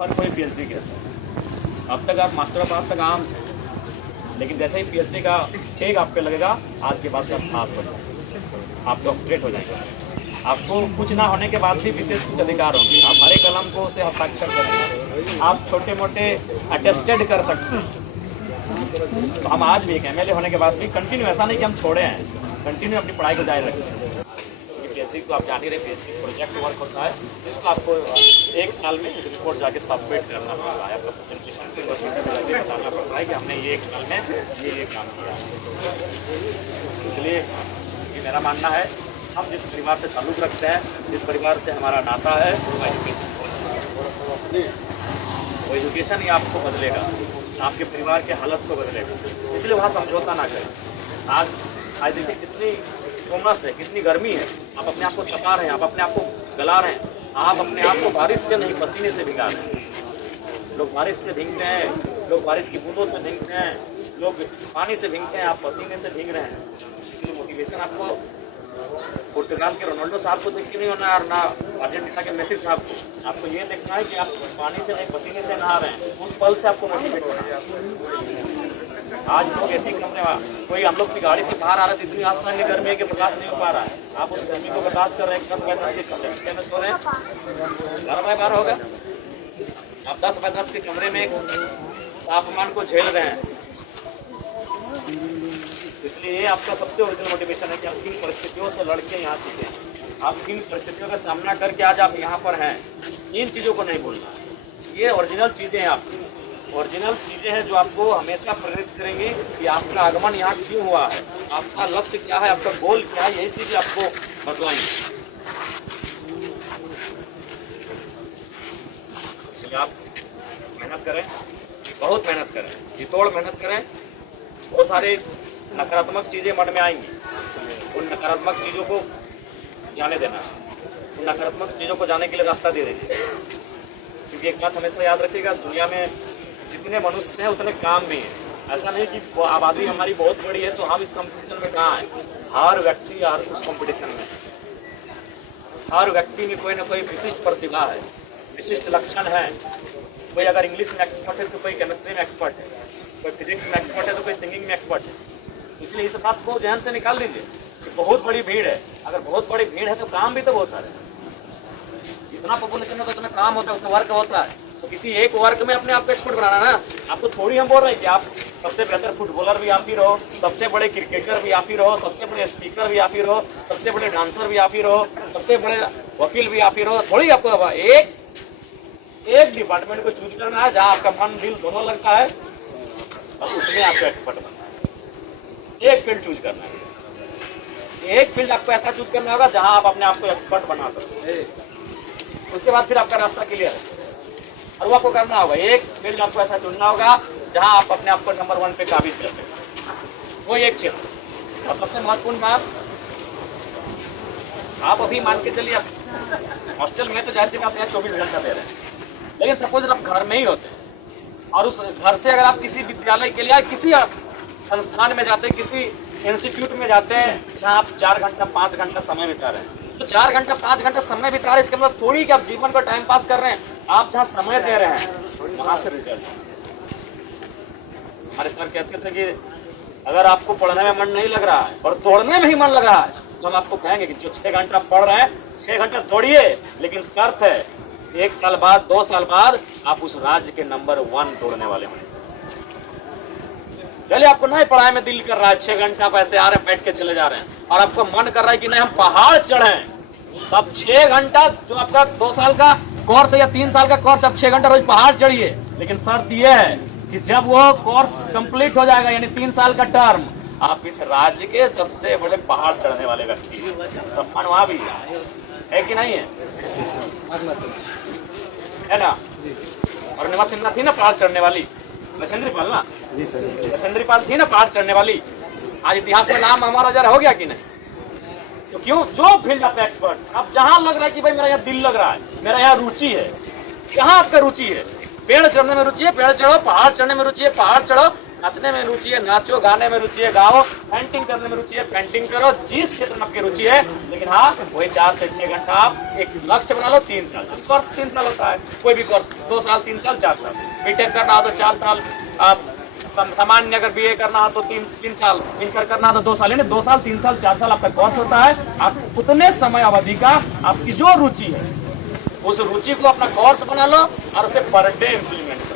हर कोई पीएचडी कहता है। अब तक आप मास्टर ऑफ आर्ट्स तक आम थे, लेकिन जैसे ही पीएचडी का ठेक आप पे लगेगा, आज के बाद से आप खास बन जाएंगे, आप डॉक्टरेट हो जाएंगे। आपको कुछ ना होने के बाद भी विशेष कुछ अधिकार होंगे। आप हरे कलम को उसे हस्ताक्षर करेंगे, आप छोटे मोटे अटेस्टेड कर सकते हैं। तो हम आज भी एक एमएलए होने के बाद भी कंटिन्यू, ऐसा नहीं कि हम छोड़े हैं, कंटिन्यू अपनी पढ़ाई को जारी रखते हैं। पीएचडी को आप जान ही रहे, पीएचडी प्रोजेक्ट वर्क होता है, जिसको आपको एक साल में रिपोर्ट जाके सबमिट करना पड़ता है। आपका प्रेजेंटेशन यूनिवर्सिटी में जाके बताना पड़ता है कि हमने ये एक साल में ये काम किया है। इसलिए ये मेरा मानना है, हम जिस परिवार से ताल्लुक़ रखते हैं, जिस परिवार से हमारा नाता है, वो एजुकेशन ही आपको बदलेगा, आपके परिवार के हालत को बदलेगा। इसलिए वहाँ समझौता ना करें। आज देखिए कितनी उमस है, कितनी गर्मी है, आप अपने आप को तपा रहे हैं, आप अपने आप को गला रहे हैं, आप अपने आप को बारिश से नहीं पसीने से भिगा रहे हैं। लोग बारिश से भीगते हैं, लोग बारिश की बूंदों से भीगते हैं, लोग पानी से भीगते हैं, आप पसीने से भीग रहे हैं। इसलिए मोटिवेशन आपको पुर्तगाल के रोनाल्डो साहब को देख के नहीं होना, और ना अर्जेंटीना के मेसी साहब को। आपको ये देखना है कि आप पानी से नहीं पसीने से नहा रहे हैं, उस पल से आपको मोटिवेट होना है। आज लोग ऐसी कमरे में, कोई हम लोग की गाड़ी से बाहर आ रहे थे, इतनी आसान गर्मी है कि बर्दाश्त नहीं हो पा रहा है। आप उस गर्मी को बर्दाश्त कर रहे हैं, 10 बाय 10 के कमरे में सो रहे हैं, 12 बाय 12 होगा। आप 10 बाय 10 के कमरे में तापमान को झेल रहे हैं। इसलिए ये आपका सबसे ओरिजिनल मोटिवेशन है कि आप किन परिस्थितियों से लड़के यहाँ सीखें, आप किन परिस्थितियों का सामना करके आज आप यहाँ पर हैं। इन चीज़ों को नहीं भूलना, ये ओरिजिनल चीज़ें हैं, आपकी ओरिजिनल चीज़ें हैं जो आपको हमेशा प्रेरित करेंगी कि आपका आगमन यहाँ क्यों हुआ है, आपका लक्ष्य क्या है, आपका गोल क्या है। यही चीज़ें आपको बतलाएंगी। इसलिए आप मेहनत करें, बहुत मेहनत करें, जितोड़ मेहनत करें। बहुत सारे नकारात्मक चीज़ें मन में आएंगी, उन नकारात्मक चीज़ों को जाने देना, उन नकारात्मक चीज़ों को जाने के लिए रास्ता दे देंगे। क्योंकि एक बात हमेशा याद रखिएगा, दुनिया में जितने मनुष्य हैं उतने काम भी हैं। ऐसा नहीं कि आबादी हमारी बहुत बड़ी है तो हम इस कंपटीशन में कहाँ हैं। हर व्यक्ति हर उस कंपटीशन में, हर व्यक्ति में कोई ना कोई विशिष्ट प्रतिभा है, विशिष्ट लक्षण है। कोई अगर इंग्लिश में एक्सपर्ट है तो कोई केमिस्ट्री में एक्सपर्ट है, कोई फिजिक्स में एक्सपर्ट है तो कोई सिंगिंग में एक्सपर्ट है। इसलिए इस बात को ध्यान से निकाल लीजिए कि बहुत बड़ी भीड़ है। अगर बहुत बड़ी भीड़ है तो काम भी तो बहुत सारे, जितना पॉपुलेशन है तो उतना काम होता है, उतना वर्क होता है। तो किसी एक वर्क में अपने आप को एक्सपर्ट बनाना ना। आपको थोड़ी हम बोल रहे हैं कि आप सबसे बेहतर फुटबॉलर भी आप ही रहो, सबसे बड़े क्रिकेटर भी आप ही रहो, सबसे बड़े स्पीकर भी आप ही रहो, सबसे बड़े डांसर भी आप ही रहो, सबसे बड़े वकील भी आप ही रहो। थोड़ी आपको एक डिपार्टमेंट को चूज करना है जहाँ आपका मन दिल दोनों लगता है, और उसमें आपको एक्सपर्ट बनना है। एक फील्ड चूज करना है, एक फील्ड आपको ऐसा चूज करना होगा जहाँ आप अपने आप को एक्सपर्ट बना सको। उसके बाद फिर आपका रास्ता क्लियर है। और वो आपको करना होगा, एक फील्ड आपको ऐसा चुनना होगा जहाँ आप अपने आप को नंबर 1 पे काबिज कर सकें। वो एक क्षेत्र। और सबसे महत्वपूर्ण बात, आप अभी मान के चलिए हॉस्टल में तो जाहिर सी बात है 24 घंटा दे रहे हैं, लेकिन सपोज आप घर में ही होते हैं और उस घर से अगर आप किसी विद्यालय के लिए किसी संस्थान में जाते हैं, किसी इंस्टीट्यूट में जाते हैं जहाँ आप 4 घंटा 5 घंटा समय बिता रहे हैं, तो 4 घंटा 5 घंटा समय बिता रहे हैं, इसके मतलब थोड़ी कि आप जीवन को टाइम पास कर रहे हैं। आप जहाँ समय दे रहे हैं वहाँ से रिजल्ट। हमारे सर कहते थे कि अगर आपको पढ़ने में मन नहीं लग रहा है और दौड़ने में ही मन लग रहा है तो हम आपको कहेंगे कि जो 6 घंटा पढ़ रहे हैं 6 घंटा दौड़िए, लेकिन शर्त है 1 साल बाद 2 साल बाद आप उस राज्य के नंबर 1 दौड़ने वाले होंगे। चलिए आपको नहीं पढ़ाई में दिल कर रहा है, 6 घंटा पैसे आ रहे हैं, बैठ के चले जा रहे हैं, और आपको मन कर रहा है कि नहीं हम पहाड़ चढ़ें, तो आप 6 घंटा जो आपका 2 साल का कोर्स है या 3 साल का कोर्स, आप 6 घंटा रोज पहाड़ चढ़िए। लेकिन शर्त यह है कि जब वो कोर्स कंप्लीट हो जाएगा, यानी 3 साल का टर्म, आप इस राज्य के सबसे बड़े पहाड़ चढ़ने वाले व्यक्ति, सम्मान वहां भी है कि नहीं है ना। और निमा सिन्हा थी ना पहाड़ चढ़ने वाली, मछेंद्री पाल ना, मछेंद्री पाल थी ना पहाड़ चढ़ने वाली। आज इतिहास में नाम हमारा जरा हो गया कि नहीं। तो क्यों, जो फील्ड आप एक्सपर्ट, अब जहां लग रहा है कि भाई मेरा यहाँ दिल लग रहा है, मेरा यहाँ रुचि है, जहां आपका रुचि है, पेड़ चढ़ने में रुचि है पेड़ चढ़ो, पहाड़ चढ़ने में रुचि है पहाड़ चढ़ो, नाचने में रुचि है नाचो, गाने में रुचि है गाओ, पेंटिंग करने में रुचि है पेंटिंग करो, जिस क्षेत्र में आपकी रुचि है। लेकिन हाँ, वही 4 से 6 घंटा आप एक लक्ष्य बना लो। 3 साल कोर्स 3 साल होता है, कोई भी कोर्स 2 साल 3 साल 4 साल। बीटेक करना हो तो 4 साल, आप सामान्य अगर बीए करना हो तो 3 साल, इंटर करना हो तो 2 साल, यानी 2 साल 3 साल 4 साल आपका कोर्स होता है। आप उतने समय अवधि का आपकी जो रुचि है उस रुचि को अपना कोर्स बना लो और उसे पर डे इम्प्लीमेंट करो।